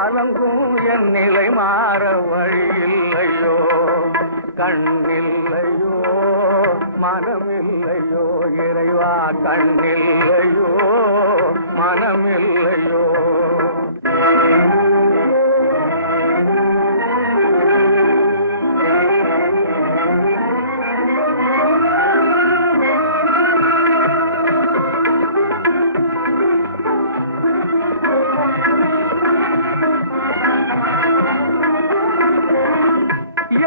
கலங்கும் என் நிலை மாற வழியில்லையோ, கண்ணில்லையோ மனமில்லையோ இறைவா, கண்ணில்லையோ மனமில்லையோ.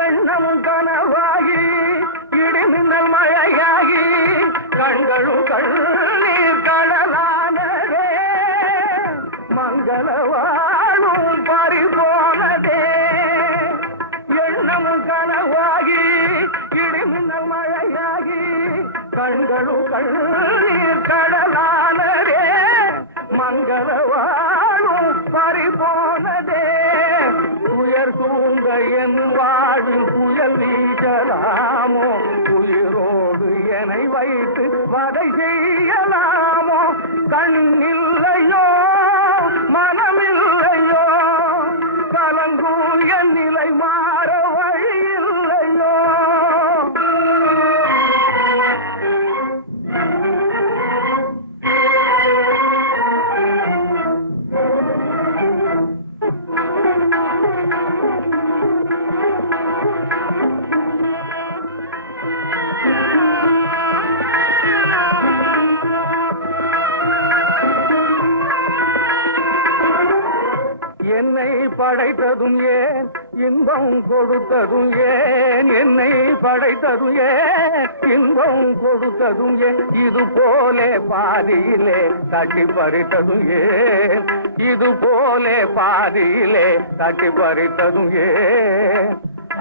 எண்ணமும் கனவாகி இடிமின்னல் மழையாகி கண்களும் கண்ணீர் கடலானதே, மங்கள வாழும் பறிபோனதே. எண்ணமும் கனவாகி இடிமின்னல் மழையாகி கண்களும் கண்ணீர் கடலானதே, மங்கள வாழும் பறிபோனதே. துயர் சூழ்ந்த என் வாழ்வில் புயல் வீசலாமோ, உயிரோடு என்னை வைத்து வதை செய்யலாமோ, கண்ணில்லையோ மனமில்லையோ, கலங்கும் என் நிலை மாற வழியில்லையோ. என்னை படைத்ததும் ஏன், இன்பம் கொடுத்ததும் ஏன், என்னை படைத்ததும் ஏன், இன்பம் கொடுத்ததும் ஏன், இது போலே பாதியிலே தட்டி பறித்ததும் ஏன், இது போலே பாதியிலே தட்டி பறித்ததும் ஏன்,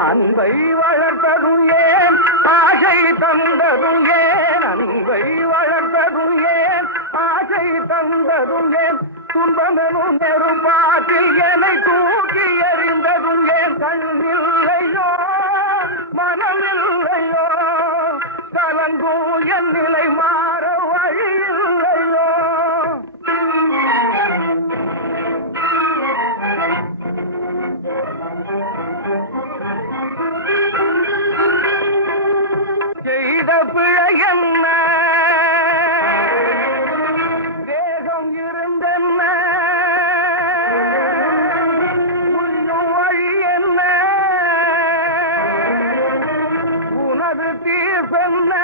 அன்பை வளர்த்ததும் ஏன், ஆசை தந்ததும் ஏன், அன்பை வளர்த்ததும் ஏன், ஆசை தந்ததும் ஏன், துன்பமெனும் நெருப்பாற்றில் என்னை தூக்கி எறிந்ததும் ஏன், கண்ணில்லையோ மனமில்லையோ, கலங்கும் என் நிலை மாற வழியில்லையோ. செய்த பிழை என்ன, தேகம் இருந்தென்ன, உன்னும் வழி என்ன, உனது தீர்ப்பென்ன,